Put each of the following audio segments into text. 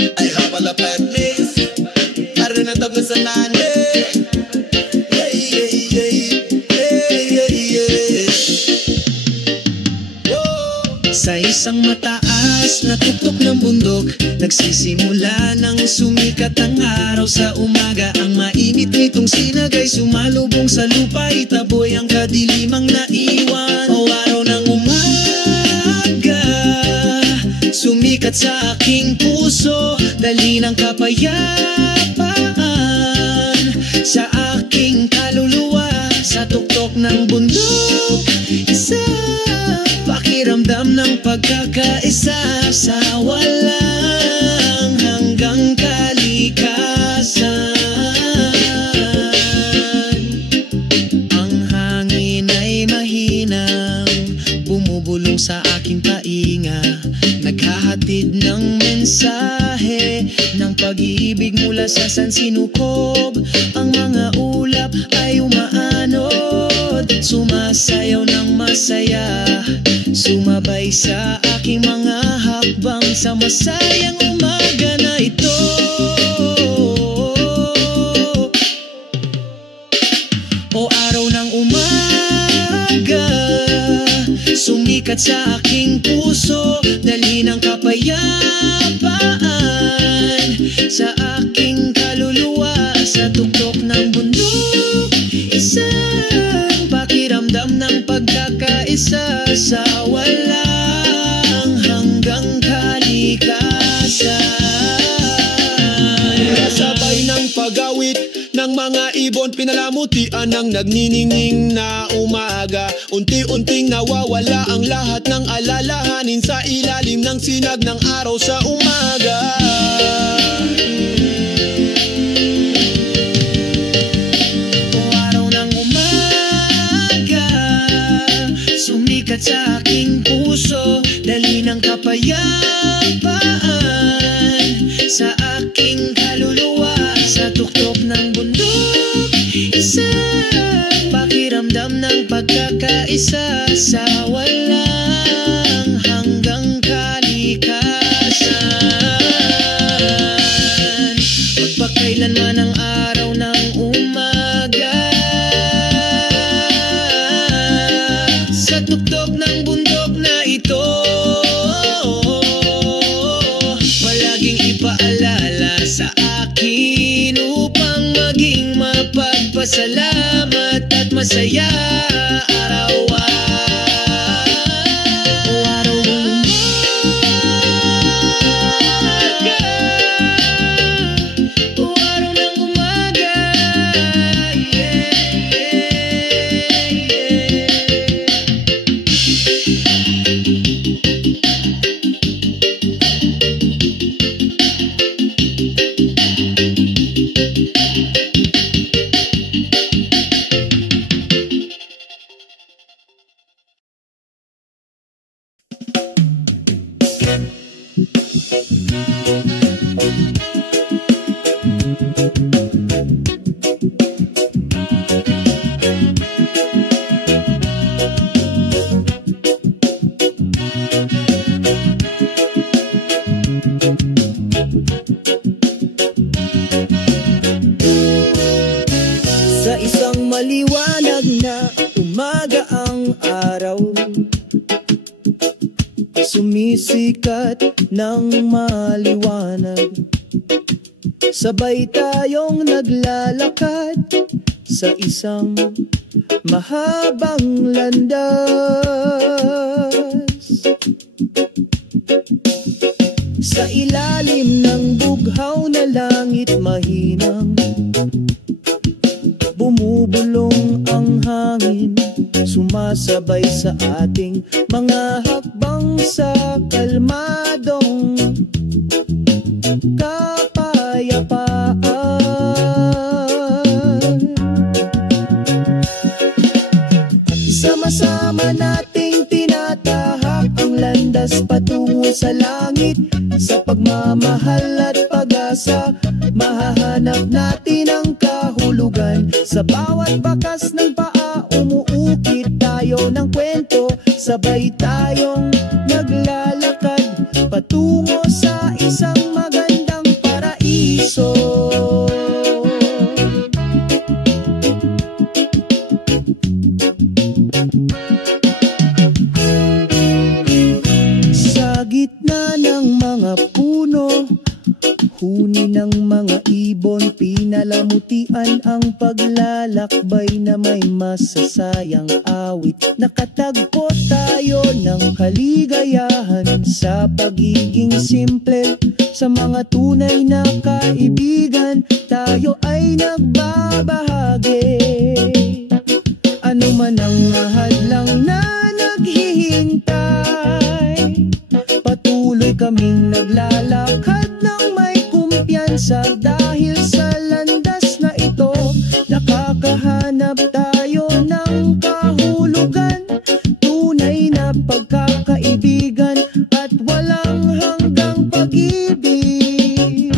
I have a pet miss. Para na tawag sa nane. Sa isang mataas na tuktok ng bundok, nagsisimula nang sumikat ang araw sa umaga. Ang mainit nitong sinagay sumalubong sa lupa, itaboy ang kadilimang naiwan. O araw ng umaga, sumikat sa aking puso, dali ng kapayapaan sa aking kaluluwa. Sa tuktok ng bundok, pakiramdam ng pagkakaisa sa walang hanggang kalikasan. Ang hangin ay mahinang bumubulong sa aking painga, naghahatid ng mensahe ng pag-ibig mula sa sansinukob. Ang mga ulap ay umaanod, sumasayaw ng masaya, sumabay sa aking mga hakbang sa masayang umaga na ito. O araw ng umaga, sumikat sa aking puso, dali ng kapayapaan sa aking kaluluwa. Sa tuktok ng bundok, isang pakiramdam ng pagkakaisa sa walang hanggang kalikasan. Kasabay ng pagawit ng mga ibon, pinalamutian ng nagniningning na umaga. Unti-unting nawawala ang lahat ng alalahanin sa ilalim ng sinag ng araw sa umaga. Sumikat sa aking puso, dali ng kapayapaan sa aking kaluluwa. Sa tuktok ng bundok, isang pakiramdam ng pagkakaisa sa walang hanggang kalikasan. Magpakailanman ang araw ng umaga, sa tuktok ng bundok na ito, palaging ipaalala sa akin upang maging mapagpasalamat at masaya araw-araw. Sa isang maliwanag na umaga ang araw, sumisikat ng maliwanag. Sabay tayong naglalakad sa isang mahabang landas. Sa ilalim ng bughaw na langit mahinang, bumubulong ang hangin, sumasabay sa ating mga hakbang sa kalmadong kapayapaan. Sama-sama nating tinatahak ang landas patungo sa langit. Sa pagmamahal at pag-asa, mahahanap natin ang kahulugan. Sa bawat bakas ng paa, umuukit tayo ng kwento. Sabay tayong naglalakad patungo sa isang magandang paraiso. Sa gitna ng mga puno, huni ng mga ibon, pinalamutian ang paglalakbay na may masasayang awit. Nakatagpo tayo ng kaligayahan sa pagiging simple. Sa mga tunay na kaibigan, tayo ay nagbabahagi. Ano man ang hadlang na naghihintay, patuloy kaming naglalakad ng may kumpiyansa. Dahil sa landas na ito, nakakahanap tayo ng kahulugan, tunay na pagkakaibigan at walang hanggang pag-ibig.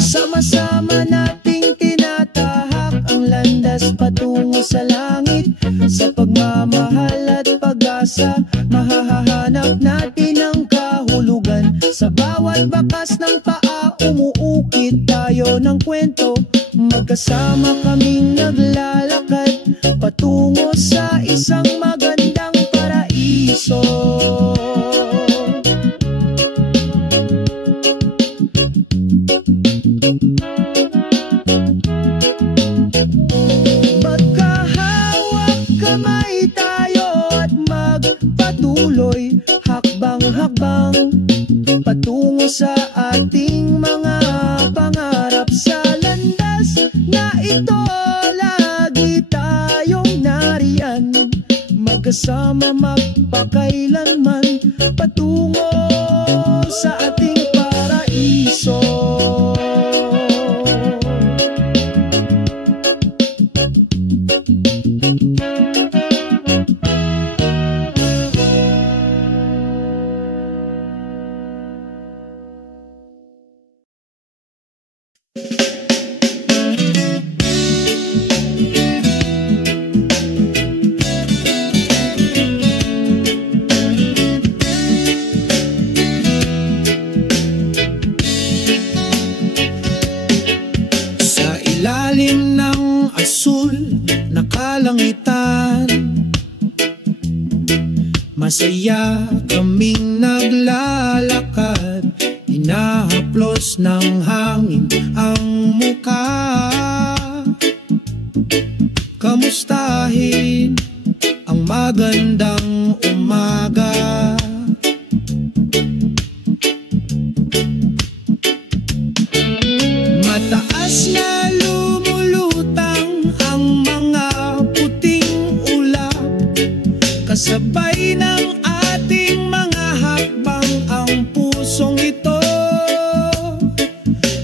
Sama-sama nating tinatahak ang landas patungo sa langit. Sa pagmamahal at pag-asa, mahahanap natin ang kahulugan. Sa bawat bakas ng paa, umuukit tayo ng kwento. Magkasama kaming naglalakad patungo sa isang magandang paraiso. Magkahawak kamay tayo at magpatuloy, hakbang-hakbang patungo sa ating mga pangarap. Sa landas na ito, lagi tayong nariyan, magkasama magpakailanman patungo sa ating paraiso. Ilalim ng asul na kalangitan, masaya kaming naglalakad. Hinahaplos ng hangin ang muka, kamustahin ang magandang umaga. Mataas na lumulutang ang mga puting ulap, kasabay ng ating mga hakbang. Ang pusong ito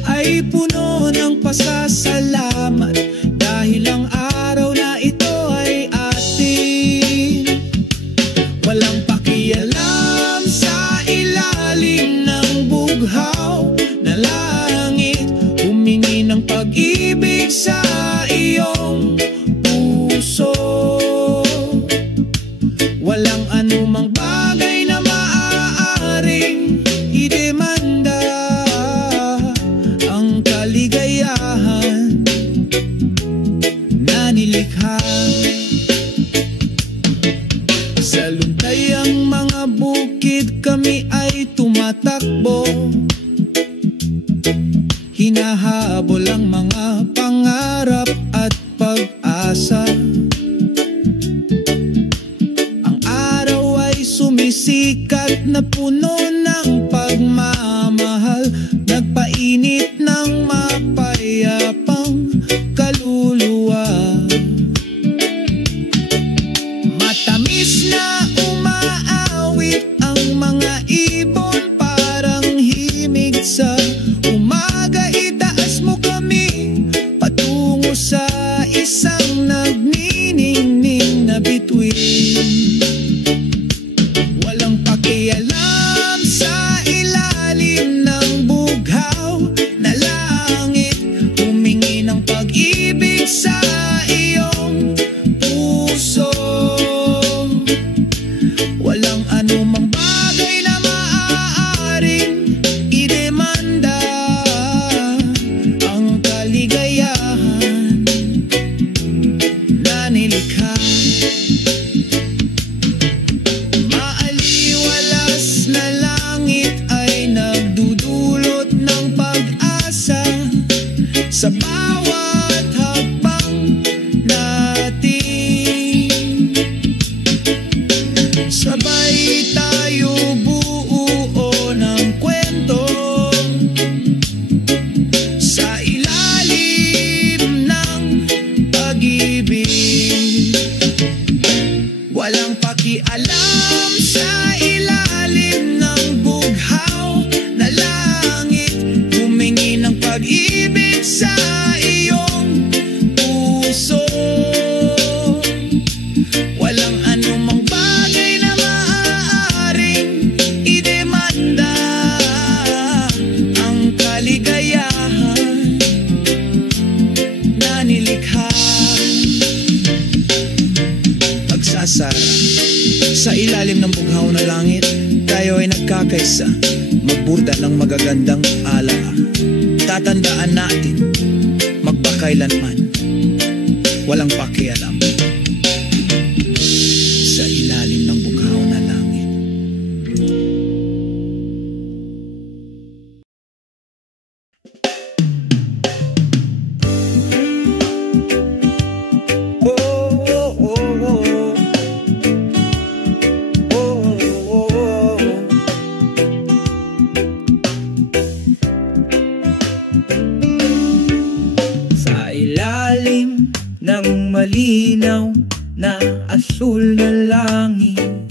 ay puno ng pasasalamat, dahil ang araw na ito ay atin. Walang pakialam sa ilalim ng bughaw na langit, humingi ng pag-ibig sa iyong puso. Walang anumang bagay na maaaring idemanda ang kaligayahan na nilikha. Sa luntayang mga bukid kami ay tumatakbo, hinahabol ang mga pangarap at pag-asa. Ang araw ay sumisikat na puno ng pagmamahal, nagpainit ng mapayapang kaluluwa. Matamis na umaawit ang mga ibon, parang himig sa umaga. Itaas mo kami patungo sa isang nagniningning na bituin. Walang pakialam sa ilalim ng bughaw na langit, humingi ng pag-ibig sa iyong puso. Walang anumang bagay na maaaring idemanda Sabay tayo buo ng kwento sa ilalim ng pag-ibig. Walang pakialam sa ilalim ng bughaw na langit. Humingi ng pag-ibig sa iyong puso. Walang anumang bagay na maaaring idemanda ang kaligayahan na nilikha. Pagsasara sa ilalim ng bughaw na langit, tayo ay nagkakaisa, magburda ng magagandang alaala. Tatandaan natin, magpakailanman, walang pakialam sa ilalim ng bughaw na langit. Sa ilalim ng malinaw na asul na langit,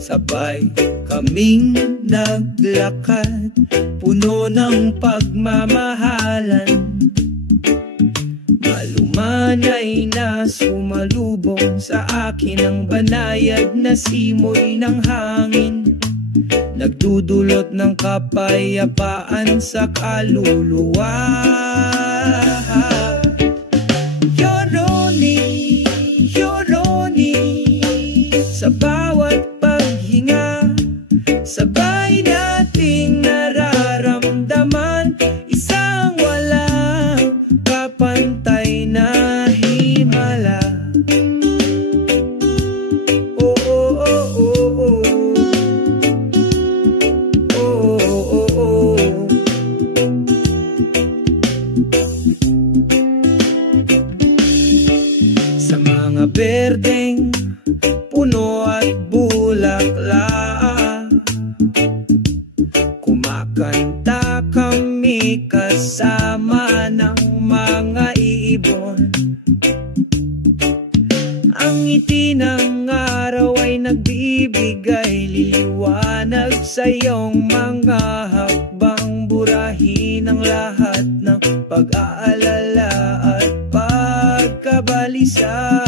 sabay kaming naglakad, puno ng pagmamahalan. Malumanay na sumalubong sa akin ang banayad na simoy ng hangin, nagdudulot ng kapayapaan sa kaluluwa. Sa bawat paghinga, sabay nating nararamdaman isang walang kapantay na himala. Oh, oh, oh, oh, oh. Oh, oh, oh, oh. Sa mga berdeng puno at bulaklak, kumakanta kami kasama ng mga ibon. Ang ngiti ng araw ay nagbibigay liwanag sa iyong mga hakbang, burahin ang lahat ng pag-aalala at pagkabalisa.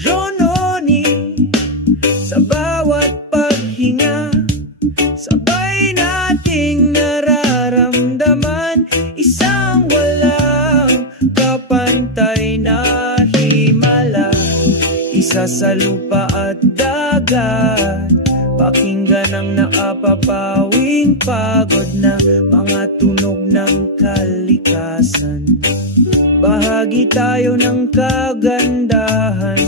Rononi, sa bawat paghinga, sabay nating nararamdaman isang walang kapantay na himala. Isa sa lupa at dagat, pakinggan ang nakapapawing pagod na mga tunog ng kalikasan. Bahagi tayo ng kagandahan,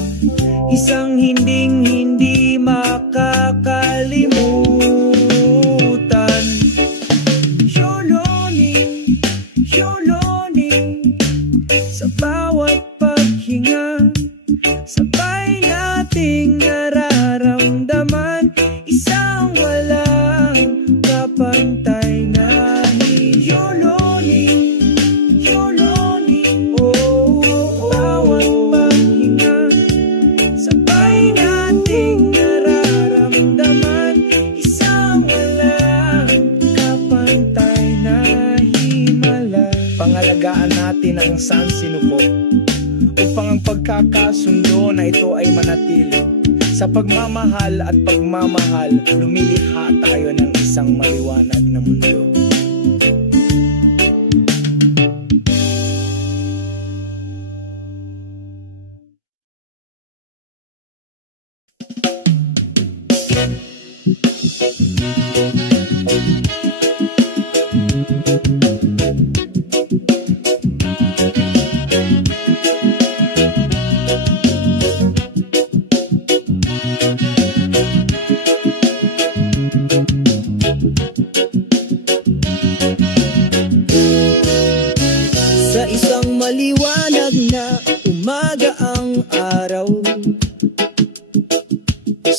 isang hindi makakalimutan. Yoloni, sa bawat paghinga, sabay nating nararamdaman isang walang kapantay na natin ang sansinuko upang ang pagkakasundo na ito ay manatili. Sa pagmamahal at pagmamahal, lumilikha tayo ng isang maliwanag na mundo.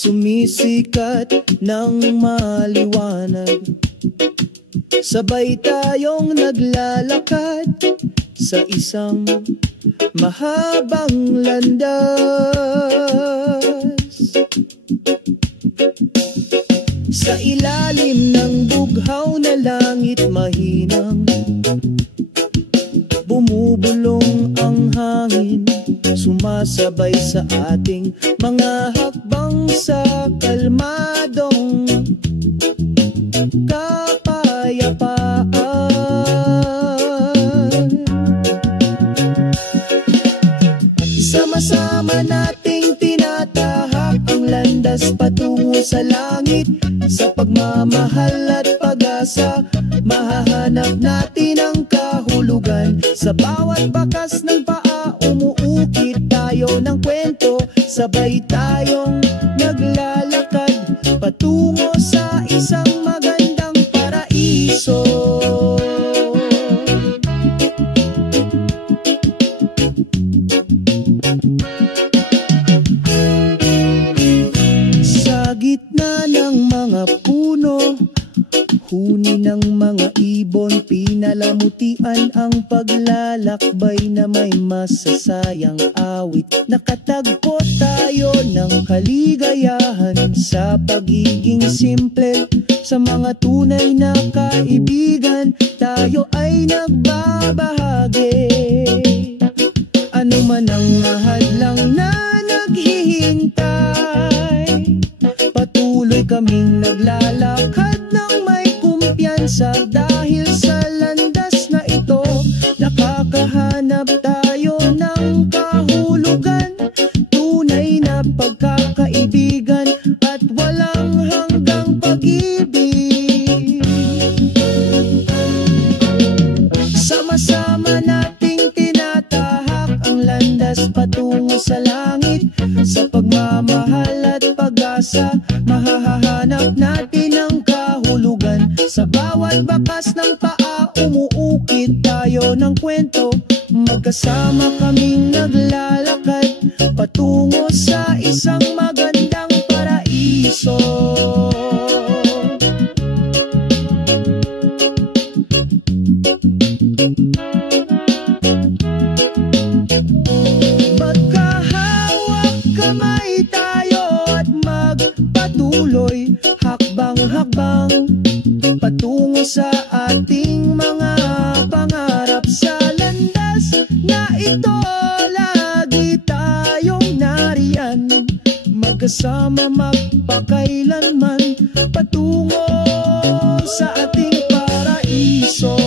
sumisikat ng maliwanag. Sabay tayong naglalakad sa isang mahabang landas. Sa ilalim ng bughaw na langit mahinang bumubulong ang hangin, sumasabay sa ating mga hakbang sa kalmadong kapayapaan. Sama-sama nating tinatahak ang landas patungo sa langit. Sa pagmamahal at pag-asa, mahahanap natin ang kahulugan. Sa bawat bakas ng paa, umuukit tayo ng kwento. Sabay tayong naglalakad patungo sa isang magandang paraiso. Sa gitna ng mga puno, huni ng mga ibon, pinalamutian ang paglalakbay na may masasayang awit. Nakatagpo tayo ng kaligayahan sa pagiging simple. Sa mga tunay na kaibigan, tayo ay nagbabahagi. Ano man ang hadlang na naghihintay, patuloy kaming naglalakad ng may kumpiyansa. Dahil sa landas na ito, nakakahanap tayo ng kahulugan. Tunay na pagkakaibigan at walang hanggang pag-ibig. Sama-sama nating tinatahak ang landas patungo sa langit. Sa pagmamahal at pag-asa, mahahanap natin ang kahulugan. Sa bawat bakas ng paa, umuukit tayo ng kwento. Magkasama kaming naglalakad patungo sa isang magandang paraiso. Magkahawak kamay tayo at magpatuloy, hakbang-hakbang patungo sa ating mga pangarap. Sa landas na ito, lagi tayong nariyan, magkasama magpakailanman patungo sa ating paraiso.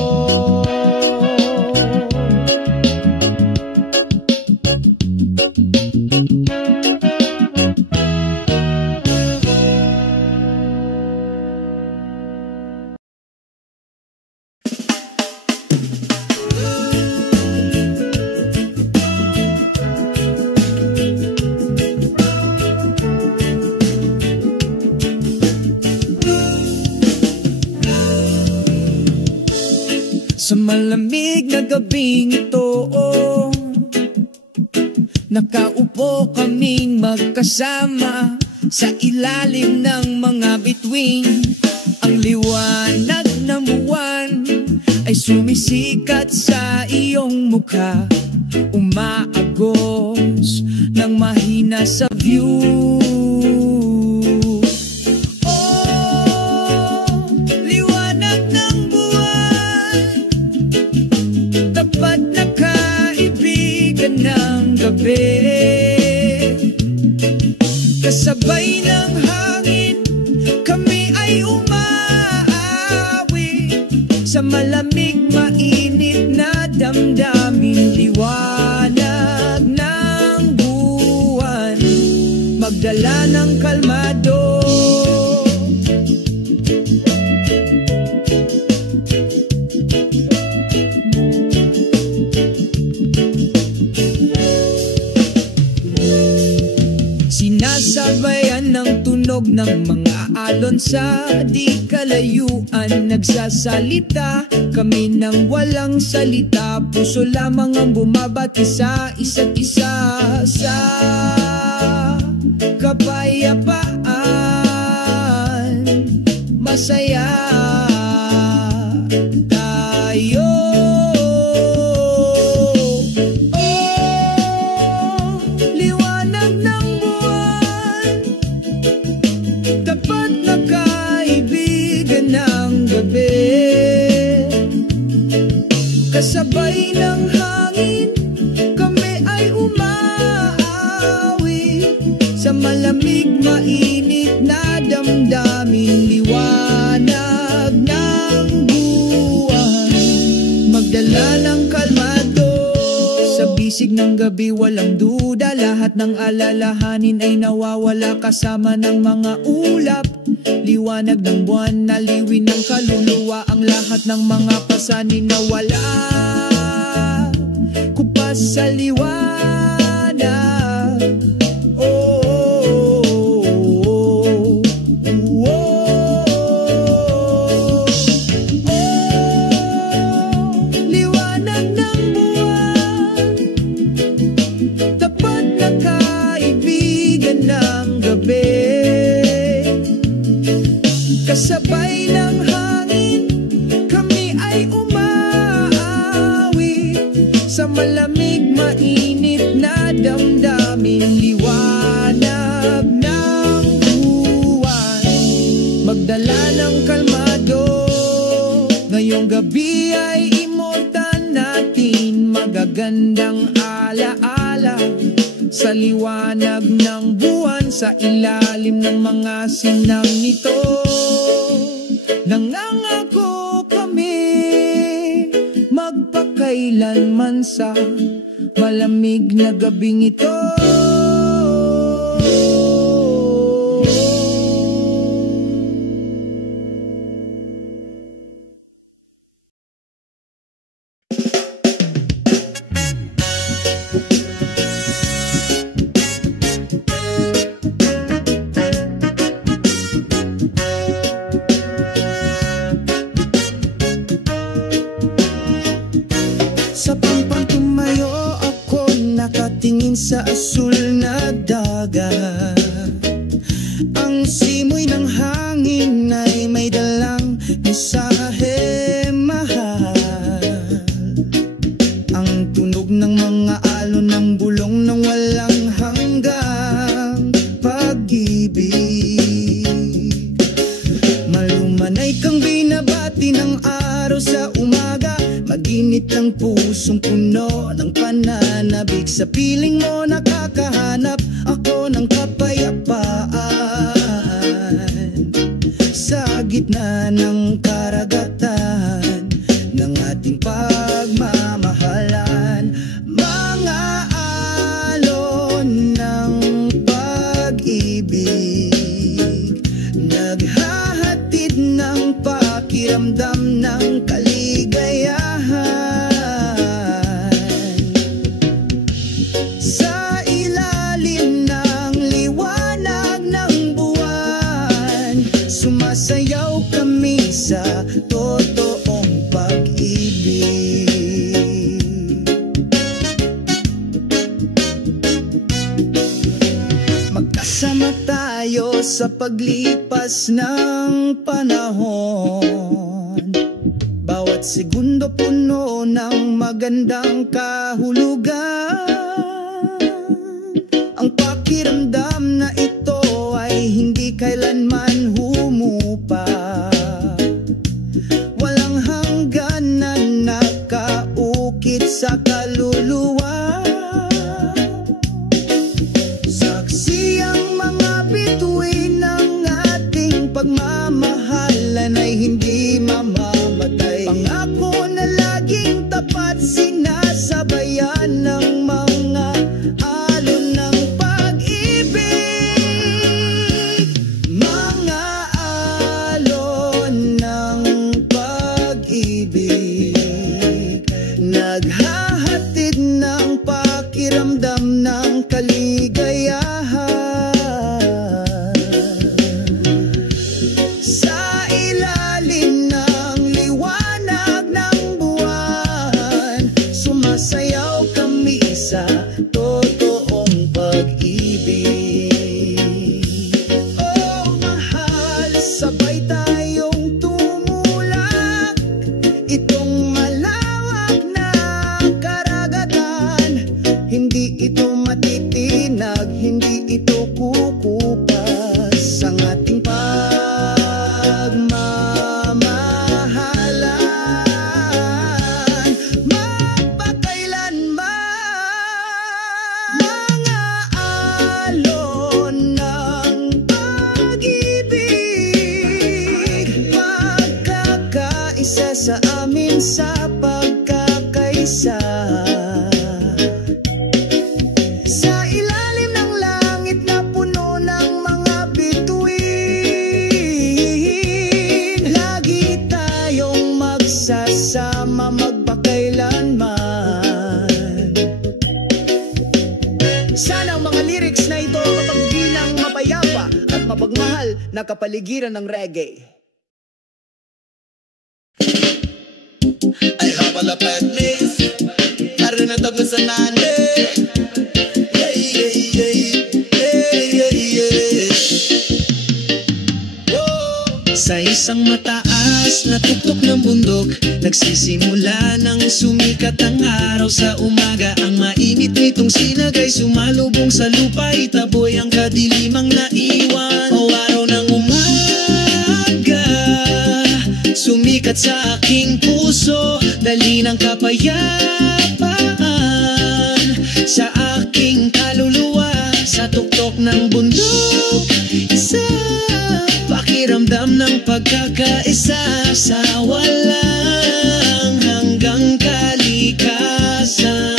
Sa malamig na gabing ito, nakaupo kaming magkasama sa ilalim ng mga bituin. Ang liwanag ng buwan ay sumisikat sa iyong mukha, umaagos ng mahina sa view. Tapat na kaibigan ng gabi, kasabay ng hangin, kami ay umaawi sa malamig mainit na damdamin. Liwanag ng buwan, magdala ng kalmado. Sinasabayan ng tunog ng mga alon sa di kalayuan. Nagsasalita kami ng walang salita, puso lamang ang bumabati sa isa't isa. Sa kapayapaan malamig, mainit na damdamin, liwanag ng buwan, magdala ng kalmado. Sa bisig ng gabi walang duda, lahat ng alalahanin ay nawawala kasama ng mga ulap. Liwanag ng buwan, naliwin ng kaluluwa, ang lahat ng mga pasanin nawala. Kupas sa liwanag, liwanag ng buwan, tapat na kaibigan ng gabi. Kasabay ng hangin, kami ay umaawit sa malamig, mainit na damdamin, liwanag ng buwan, magdala ng kalmado. Ngayong gabi ay imutan natin magagandang alaala sa liwanag ng buwan, sa ilalim ng mga sinang nito. Nangangako kami magpakailanman sa malamig na gabing ito. Sa pampang tumayo ako, nakatingin sa asul na dagat. Ang simoy ng hangin ay may dalang mensahe mahal. Ang tunog ng mga alon ng bulong ng walang hanggang pag-ibig. Malumanay kang binabati ng araw sa umaga, maginit ang pusong puno ng pananabik. Sa piling mo nakakahanap ako ng kapayapaan. Sa gitna ng karagatan ng ating pagmamahalan, mga alon ng pag-ibig, naghahatid ng pakiramdam ng kaligayahan. Sa ilalim ng liwanag ng buwan, sumasayaw kami sa totoong pag-ibig. Magkasama tayo sa paglipas ng panahon, bawat segundo puno ng magandang kahulugan. Ang pakiramdam na ito ay hindi kailanman humupa, walang hanggan na nakaukit sa kaluluwa. Saksi ang mga bituin ng ating pagmamahalan ay hindi mamamatay. Pangako na laging tapat, sinasabayan ng mga alon ng pag-ibig. Mga lang sa pagkakaisa. Sa ilalim ng langit na puno ng mga bituin, lagi tayong magsasama magpakailanman. Sana ang mga lyrics na ito mapagbilang mapayapa at mapagmahal na kapaligiran ng reggae. Ay hapalapet miss Karinatag na sa nane. Yeah, yeah, yeah, yeah, yeah, yeah. Sa isang mataas na tuktok ng bundok, nagsisimula nang sumikat ang araw sa umaga. Ang mainit nitong sinagay sumalubong sa lupa, itaboy ang kadilimang naiwan. O araw ng umaga, sumikat sa aking puso, dali ng kapayapaan sa aking kaluluwa. Sa tuktok ng bundok, isang pakiramdam ng pagkakaisa sa walang hanggang kalikasan.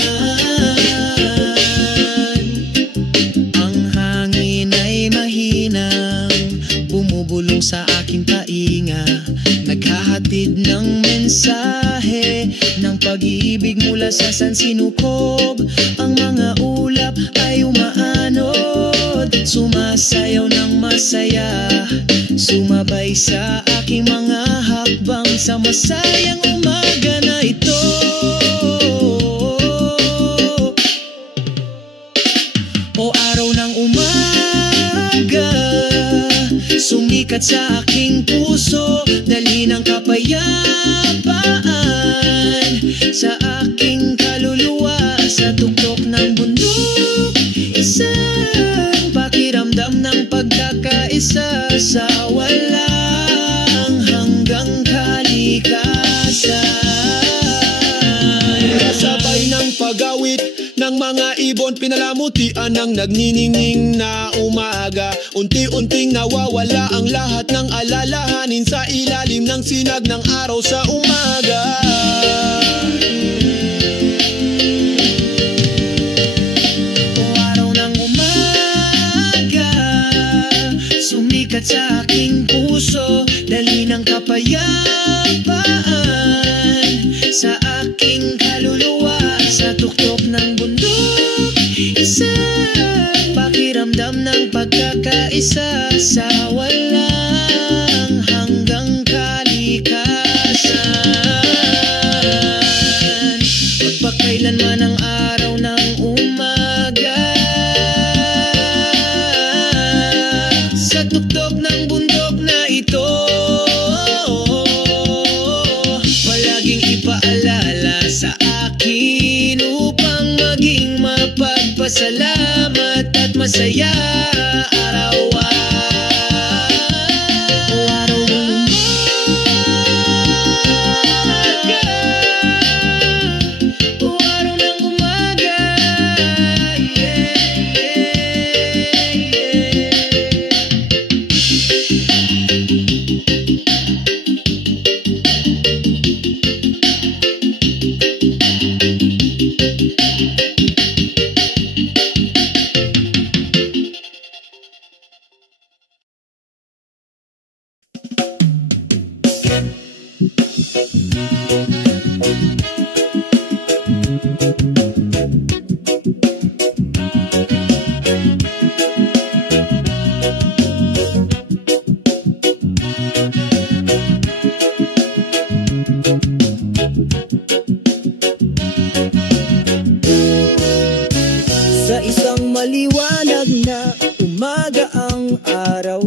Ang hangin ay mahinang bumubulong sa aking tainga, naghahatid ng mensahe ng pag-ibig mula sa sansinukob. Ang mga ulap ay umaanod, sumasayaw ng masaya, sumabay sa aking mga hakbang sa masayang umaga na ito. O araw ng umaga, sumikat sa aking puso, dali ng kapayapaan sa aking kaluluwa. Sa tuktok ng bundok, isang pakiramdam ng pagkakaisa sa walang hanggang kalikasan. Kasabay ng pag-awit ng mga ibon, pinalamutian ng nagniningning na umaga. Unti-unting nawawala ang lahat ng alalahanin sa ilalim ng sinag ng araw sa umaga. O araw ng umaga, sumikat sa aking puso, dali ng kapayapaan sa aking kaluluwa. Sa tuktok ng bundok, isang pakiramdam ng pagkakaisa sa walang hanggang kalikasan. Magpakailanman ang araw ng umaga, sa tuktok ng bundok na ito, palaging ipaalala sa akin upang maging mapagpasalamat at masaya araw-araw. O araw ng umaga, o araw ng umaga, yeah, Sa isang maliwanag na umaga ang araw,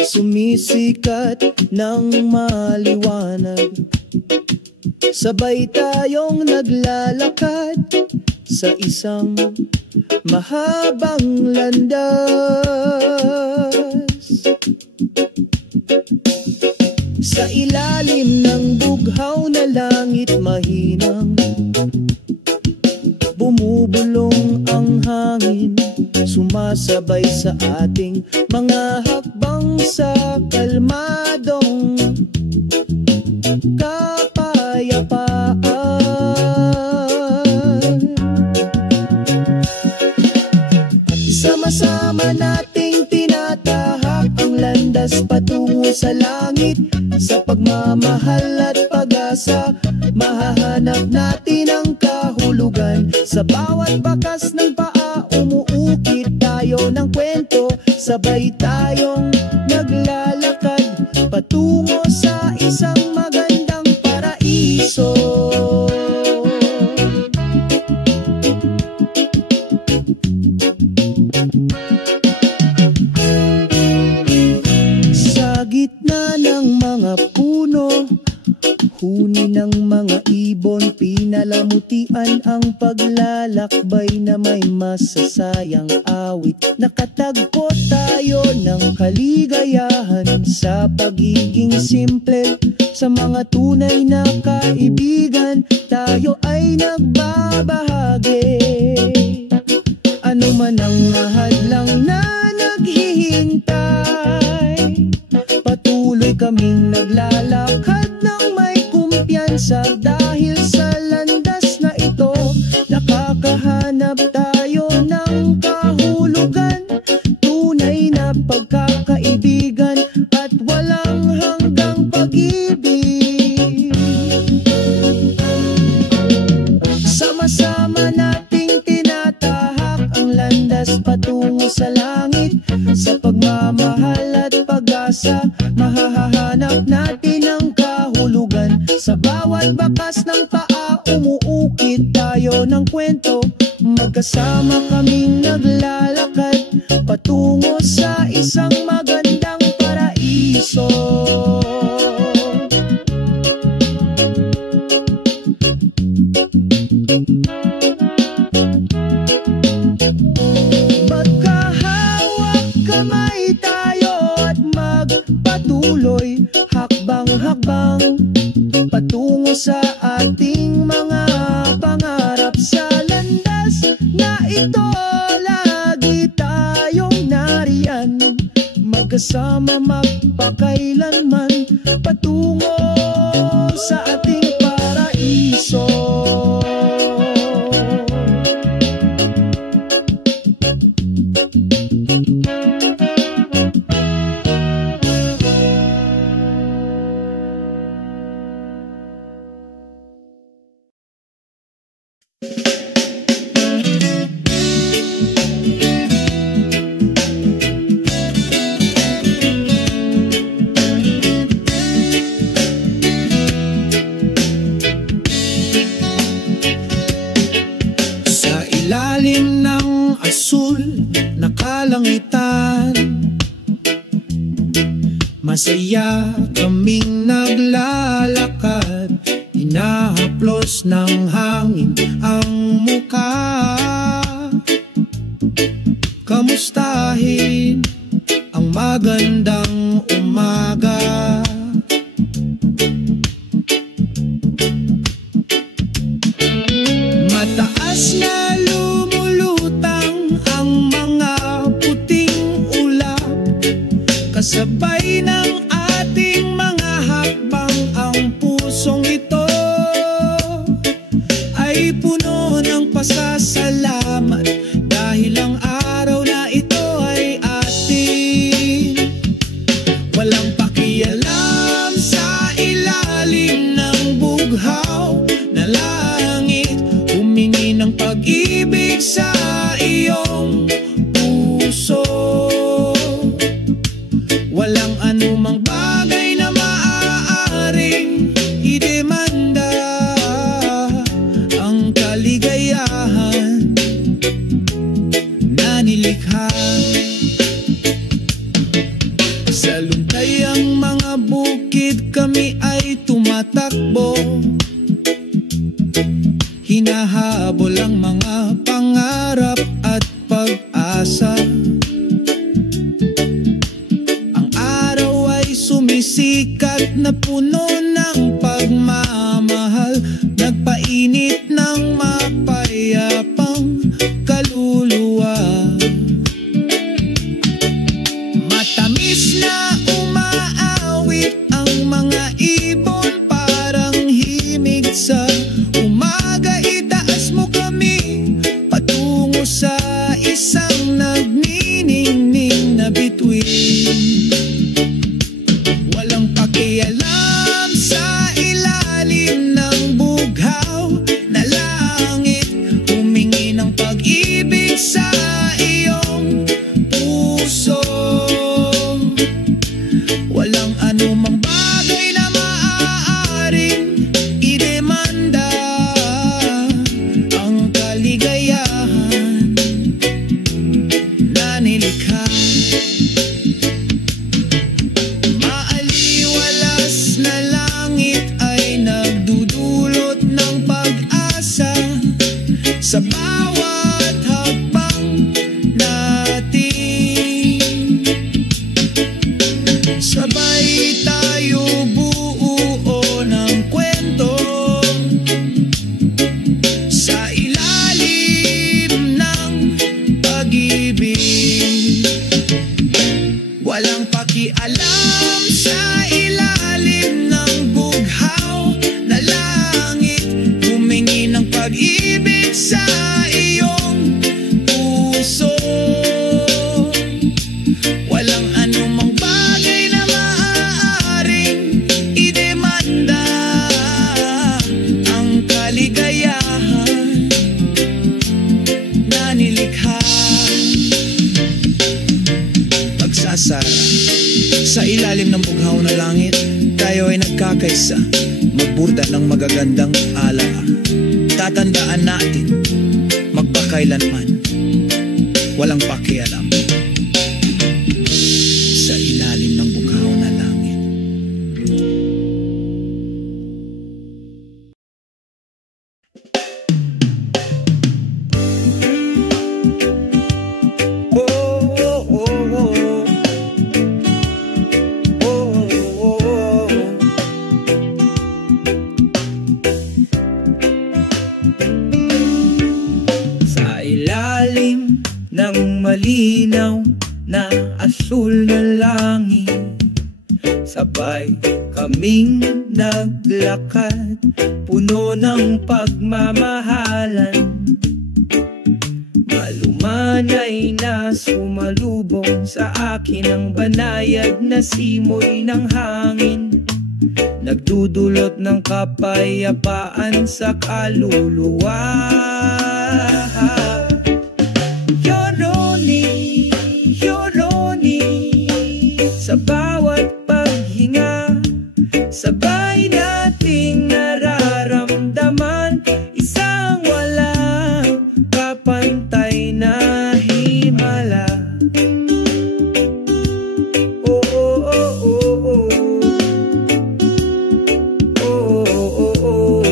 sumisikat ng maliwanag. Sabay tayong naglalakad sa isang mahabang landas. Sa ilalim ng bughaw na langit mahinang, bumubulong ang hangin, sumasabay sa ating mga hakbang sa kalmadong Sama-sama nating tinatahak ang landas patungo sa langit. Sa pagmamahal at pag-asa, mahahanap natin ang kahulugan. Sa bawat bakas ng paa, umuukit tayo ng kwento. Sabay tayong naglalakad patungo sa isang magandang paraiso. Sa gitna ng mga puno, huni ng mga ibon, pinalamutian ang paglalakbay na may masasayang awit. Nakatagpo tayo ng kaligayahan sa pagiging simple. Sa mga tunay na kaibigan, tayo ay nagbabahagi. Ano man ang hadlang na naghihintay, patuloy kaming naglalakad ng may kumpiyansa. Dahil sa landas na ito, nakakahanap tayo ng kahulugan. Tunay na pagkakaibigan at walang hanggang pag-ibig. Sama-sama nating tinatahak ang landas patungo sa langit. Sa pagmamahal at pag-asa, mahahanap natin ang kahulugan. Sa bawat bakas ng paa, umuukit tayo ng kwento. Magkasama kaming naglalakad patungo sa isang magandang paraiso. Magkahawak kamay tayo at magpatuloy, hakbang-hakbang patungo sa ating mga pangarap. Sa landas na ito, lagi tayong nariyan, magkasama magpakailanman patungo sa ating paraiso. Ilalim ng asul na kalangitan, masaya kaming naglalakad. Hinahaplos ng hangin ang muka. Kamustahin ang magandang umaga. Mataas na lumulutang ang mga puting ulap, kasabay ng ating mga hakbang. Ang pusong ito ay puno ng pasasalamat, dahil ang araw na ito ay atin. Walang pakialam sa ilalim ng bughaw na langit, humingi ng pag-ibig sa iyong puso. Walang anumang bagay na maaaring idemanda ang kaligayahan na nilikha. Sa luntay ang mga bukid, kami ay tumatakbo. Hinahabol ang mga pangarap at pag-asa. Ang araw ay sumisikat na puno ng pagmamahal, nagpainit ng mapayapang kaluluwa. Matamis na umaawit ang mga ibon, parang himig sa umaga. Itaas mo kami patungo sa isang Maaliwalas na langit ay nagdudulot ng pag-asa sa bawat hakbang natin. Sabay tayo buo ng kwento sa ilalim ng pag-ibig. Walang pakialam sa ilalim ng bughaw na langit, humingi ng pag-ibig sa iyong puso. Walang anumang bagay na maaaring idemanda ang kaligayahan na nilikha. Pagsasara sa ilalim ng bughaw na langit, tayo ay nagkakaisa, magburda ng magagandang alaala. Tatandaan natin, magpakailanman, walang pakialam sa ilalim ng bughaw na langit. Malinaw na asul na langit, sabay kaming naglakad, puno ng pagmamahalan. Malumanay na sumalubong sa akin ang banayad na simoy ng hangin, nagdudulot ng kapayapaan sa kaluluwa. Sa bawat paghinga, sabay nating nararamdaman isang walang kapantay na himala. Oh, oh, oh, oh, oh. Oh, oh, oh, oh.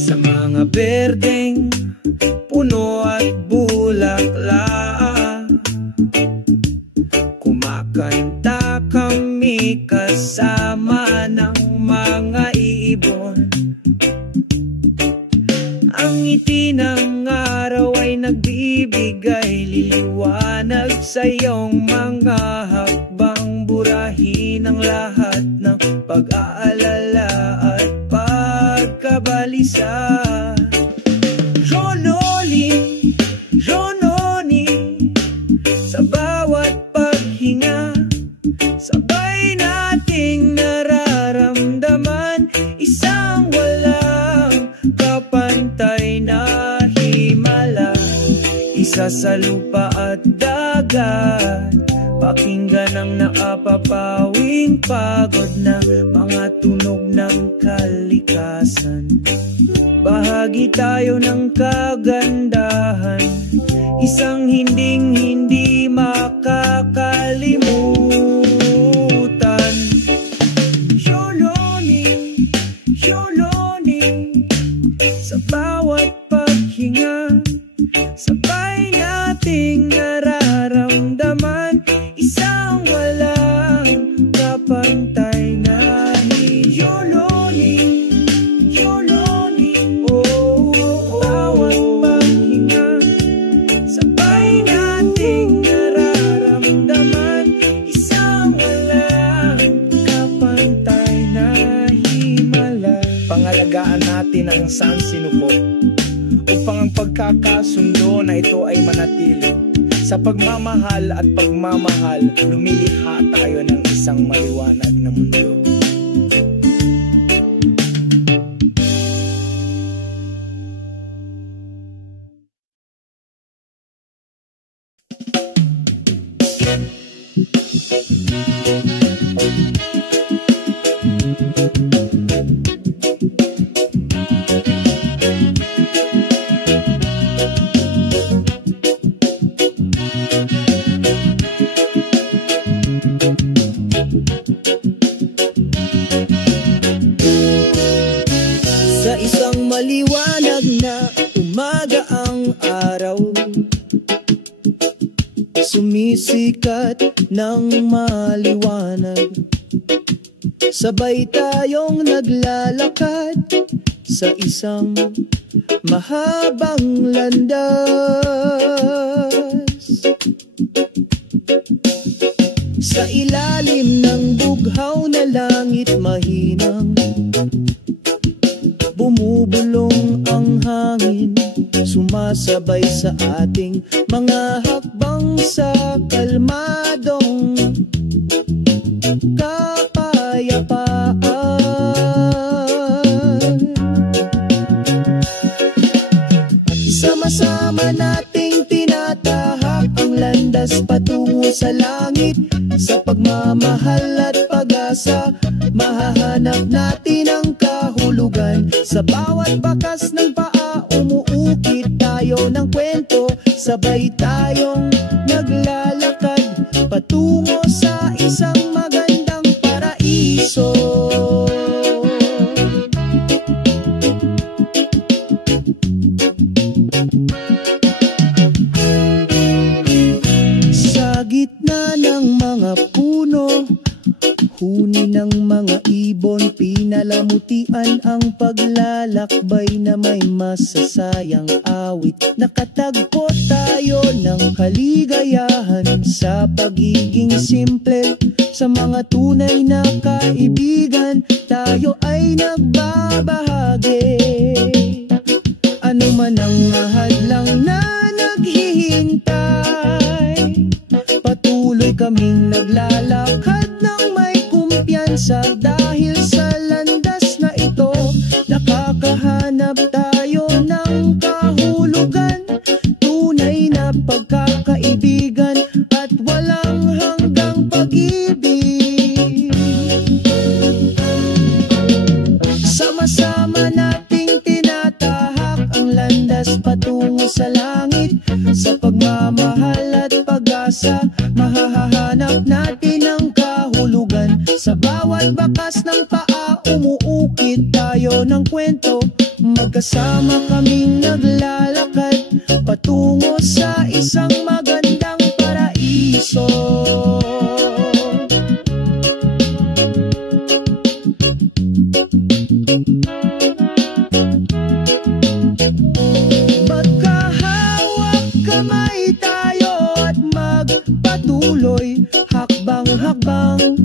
Sa mga berdeng puno at bulaklak, kumakanta kami kasama ng mga ibon. Ang ngiti ng araw ay nagbibigay liwanag sa iyong mga hakbang, burahin ang lahat ng pag-aalala at pagkabalisa. Sa bawat paghinga, sabay nating nararamdaman isang walang kapantay na himala. Isa sa lupa at dagat, pakinggan ang nakapapawing pagod na mga tunog ng kalikasan. Bahagi tayo ng kagandahan, isang hindi makakalimutan. Yoloni, sa bawat paghinga, sabay nating nararamdaman isang walang kapantay na Yoloni. Pangalagaan natin ang sansinuko upang ang pagkakasundo na ito ay manatili. Sa pagmamahal at pagmamahal, lumilikha tayo ng isang maliwanag na mundo. maliwanag na umaga ang araw, sumisikat ng maliwanag. Sabay tayong naglalakad sa isang mahabang landas. Sa ilalim ng bughaw na langit mahinang, bumubulong ang hangin, sumasabay sa ating mga hakbang sa kalmadong kapayapaan. Sama-sama nating tinatahak ang landas patungo sa langit. Sa pagmamahal at pag-asa, mahahanap natin ang kahulugan. Sa bawat bakas ng paa, umuukit tayo ng kwento. Sabay tayong naglalakad patungo sa isang magandang paraiso. Sa gitna ng mga puno, huni ng mga ibon, pinalamutian ang paglalakbay na may masasayang awit. Nakatagpo tayo ng kaligayahan sa pagiging simple. Sa mga tunay na kaibigan, tayo ay nagbabahagi. Ano man ang hadlang na naghihintay, patuloy kaming naglalakad ng may kumpiyansa. Dahil sa landas na ito, nakakahanap tayo ng kahulugan. Tunay na pagkakaibigan at walang hanggang pag-ibig. Sama-sama nating tinatahak ang landas patungo sa langit. Sa pagmamahal at pag-asa, mahahanap natin ang kahulugan. Sa bawat bakas ng paa, umuukit tayo ng kwento. Magkasama kaming naglalakad patungo sa isang magandang paraiso. Magkahawak kamay tayo at magpatuloy, hakbang-hakbang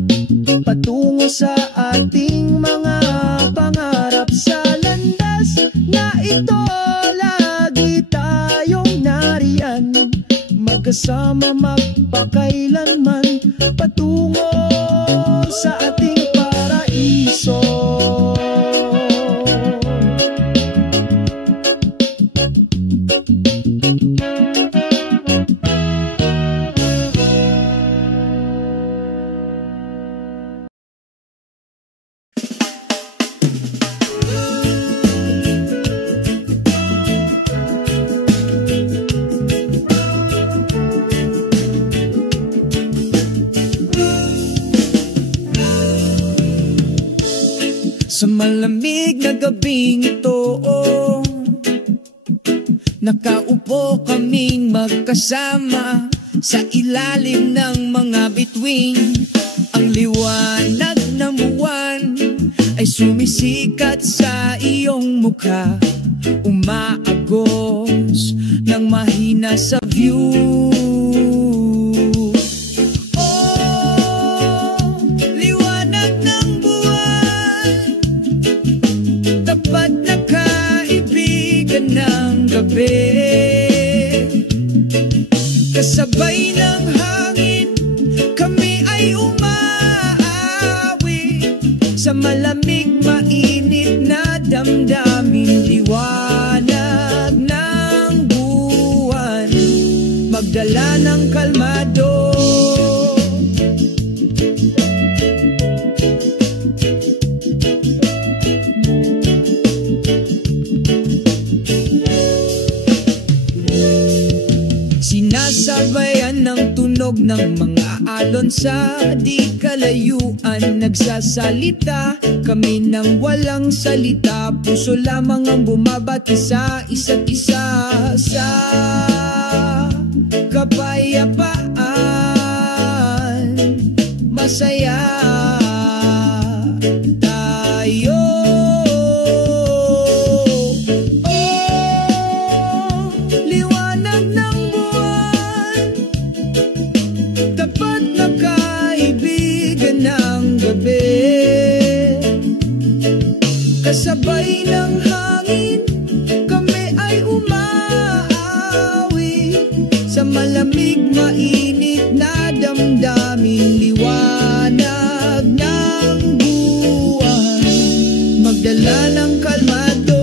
patungo sa ating mga pangarap. Sa landas na ito, lagi tayong nariyan, magkasama magpakailanman patungo sa ating paraiso. Sa malamig na gabing ito, nakaupo kaming magkasama sa ilalim ng mga bituin. Ang liwanag ng buwan ay sumisikat sa iyong mukha, umaagos ng mahina sa view. Tapat na kaibigan ng gabi, kasabay ng hangin, kami ay umaawi sa malamig mainit na damdamin. Liwanag ng buwan, magdala ng kalmado. Sinasabayan ng tunog ng mga alon sa di kalayuan nagsasalita. Kami nang walang salita, puso lamang ang bumabati sa isa't isa. Sa kapayapaan masaya tayo. Liwanag ng buwan, tapat na kaibigan ng gabi, kasabay ng hangin kami ay umaawi sa malamig mainit na damdamin. Liwanag ng buwan, magdala ng kalmado.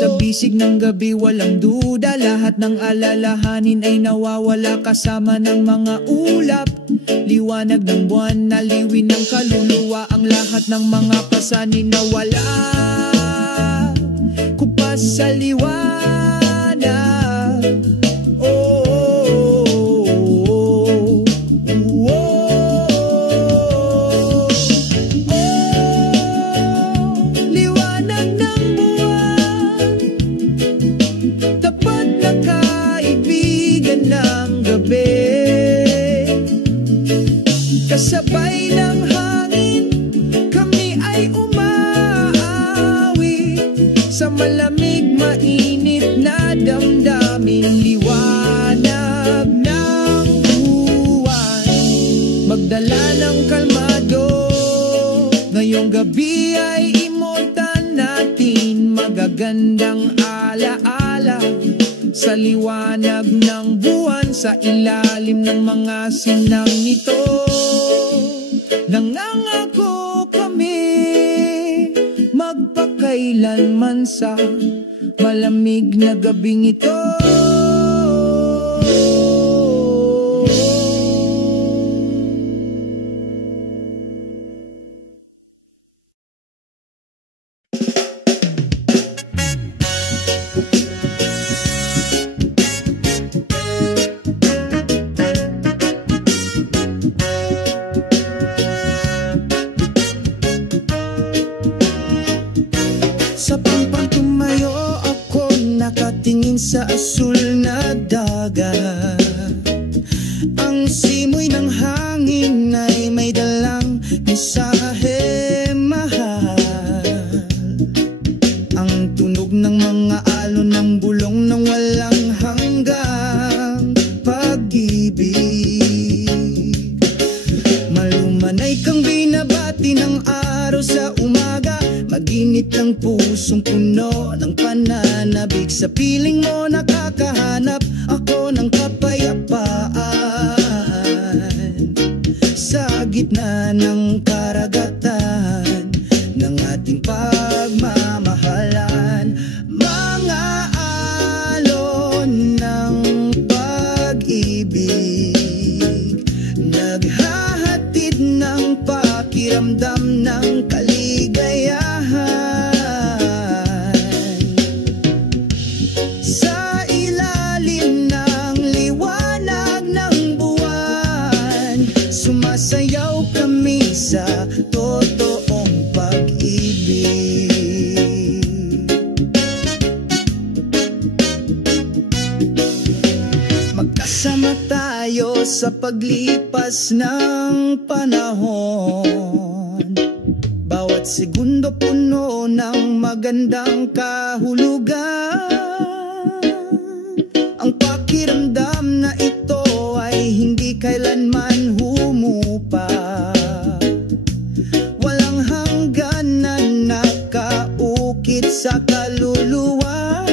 Sa bisig ng gabi walang duda, lahat ng alalahanin ay nawawala kasama ng mga ulap. Liwanag ng buwan, naliwin ng kaluluwa ang lahat ng mga pasanin na wala. Kupas sa liwanag, oh, oh, oh, oh, oh. Liwanag ng buwan, tapat na kaibigan ng gabi, kasabay ng hangin kami ay umaawi sa malamig mainit na damdamin. Liwanag ng buwan, magdala ng kalmado. Ngayong gabi ay immortal natin, magagandang alaala sa liwanag ng buwan, sa ilalim ng mga sinang nito. Nangangako kami magpakailanman sa malamig na gabing ito. Sa pampang tumayo ako, nakatingin sa asul na dagat. Ang simoy ng hangin ay may dalang mensahe mahal. Ang tunog ng mga alon ng bulong ng walang hanggang pag-ibig. Malumanay kang binabati ng araw sa umaga, maginit ang pusong puno ng pananabik. Sa piling mo nakakahanap ako ng kapayapaan, sa gitna ng karagatan ng ating pagmamahalan. Mga alon ng pag-ibig, naghahatid ng pakiramdam ng kaligayahan. Sa ilalim ng liwanag ng buwan, sumasayaw kami sa totoong pag-ibig. Magkasama tayo sa paglipas ng panahon, bawat segundo puno ng magandang kahulugan. Ang pakiramdam na ito ay hindi kailanman humupa, walang hanggan na nakaukit sa kaluluwa.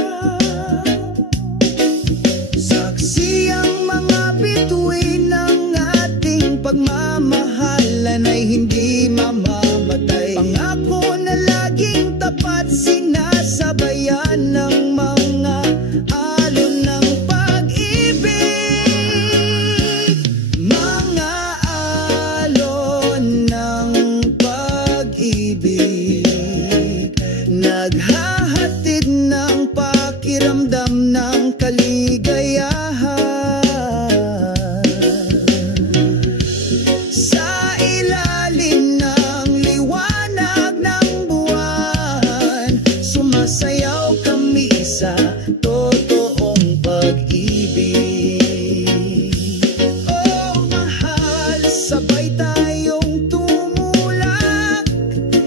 Saksi ang mga bituin ng ating pagmamahalan ay hindi mamamatay. Pangako na laging tapat, sinasabayan ng mga alon ng pag-ibig. Mga alon ng pag-ibig, naghahatid ng pakiramdam ng kaligayahan. totoong pag-ibig. Oh mahal, sabay tayong tumulak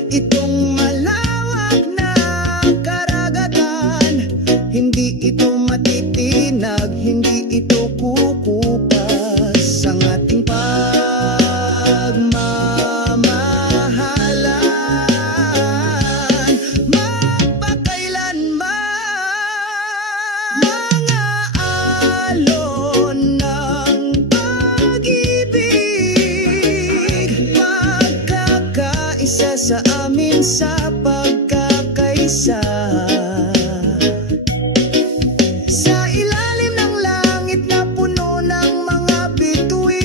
itong malawak na karagatan. Hindi ito matitinag, hindi ito kukupas ang ating pagmamahalan. Mapakailanman mga alon ng pag-ibig, pagkakaisa sa amin sa pagkakaisa. Sa ilalim ng langit na puno ng mga bituin,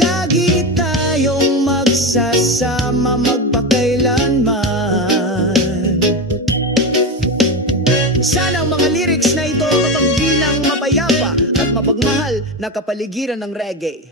lagi tayong magsasama magpakailanman. Sana ang mga lyrics na ito mapagbilang mapayapa at mapagmahal na kapaligiran ng reggae.